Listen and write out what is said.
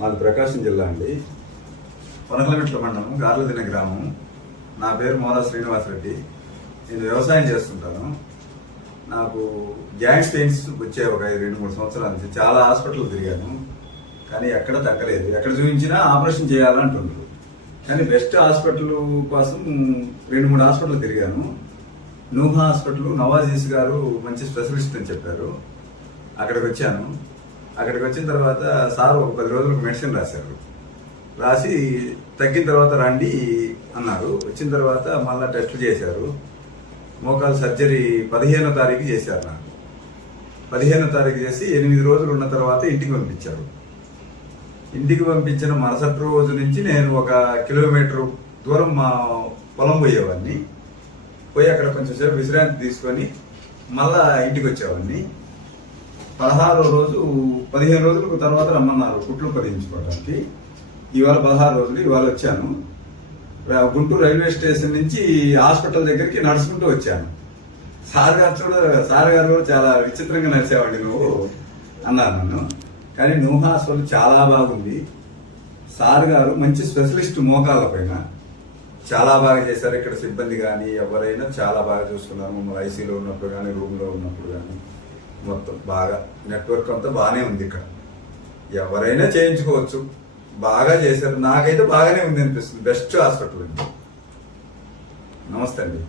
మాది ప్రకాశం జిల్లా అండి. పొనకలమెట్ల మండలం గార్లదిన గ్రామం. నా పేరు మోదా శ్రీనివాసరెడ్డి. నేను వ్యవసాయం చేస్తుంటాను. నాకు జాయింట్ పెయిన్స్ వచ్చే ఒక రెండు మూడు సంవత్సరాల నుంచి చాలా హాస్పిటల్ తిరిగాను. కానీ ఎక్కడ తగ్గలేదు. ఎక్కడ చూపించినా ఆపరేషన్ చేయాలంటుండ్రు. కానీ బెస్ట్ హాస్పిటల్ కోసం రెండు మూడు హాస్పిటల్ తిరిగాను. నూహా హాస్పిటల్ నవాజీస్ గారు మంచి స్పెషలిస్ట్ అని చెప్పారు. అక్కడికి వచ్చాను. అక్కడికి వచ్చిన తర్వాత సార్ ఒక పది రోజులకు మెడిసిన్ రాశారు. రాసి తగ్గిన తర్వాత రండి అన్నారు. వచ్చిన తర్వాత మళ్ళీ టెస్టులు చేశారు. మోకాలు సర్జరీ పదిహేనో తారీఖు చేశారు నాకు. పదిహేనో తారీఖు చేసి ఎనిమిది రోజులు ఉన్న తర్వాత ఇంటికి పంపించారు. ఇంటికి పంపించిన మరుసటి రోజు నుంచి నేను ఒక కిలోమీటర్ దూరం మా పొలం పోయేవాడిని. పోయి అక్కడ కొంచెం సేపు విశ్రాంతి తీసుకొని మళ్ళా ఇంటికి వచ్చేవాడిని. పదహారో రోజు పదిహేను రోజులకు తర్వాత రమ్మన్నారు కుట్లు పదించుకోవడానికి ఇవాళ పదహారు రోజులు ఇవాళ వచ్చాను. గుంటూరు రైల్వే స్టేషన్ నుంచి హాస్పిటల్ దగ్గరికి నడుచుకుంటూ వచ్చాను. సార్ గారు చూడ సార్ గారు కూడా చాలా విచిత్రంగా నడిచేవాడి నువ్వు అన్నారు నన్ను. కానీ నువ్వు హాస్పిటల్ చాలా బాగుంది. సార్ గారు మంచి స్పెషలిస్ట్ మోకాళ్ళ పైన. చాలా బాగా చేశారు. ఇక్కడ సిబ్బంది కానీ ఎవరైనా చాలా బాగా చూసుకున్నారు. మమ్మల్ని ఐసీలో ఉన్నప్పుడు కానీ రూమ్లో ఉన్నప్పుడు కానీ. మొత్తం బాగా నెట్వర్క్ అంతా బాగానే ఉంది ఇక్కడ. ఎవరైనా చేయించుకోవచ్చు. బాగా చేశారు. నాకైతే బాగానే ఉంది అనిపిస్తుంది. బెస్ట్ హాస్పిటల్ అండి నమస్తే అండి.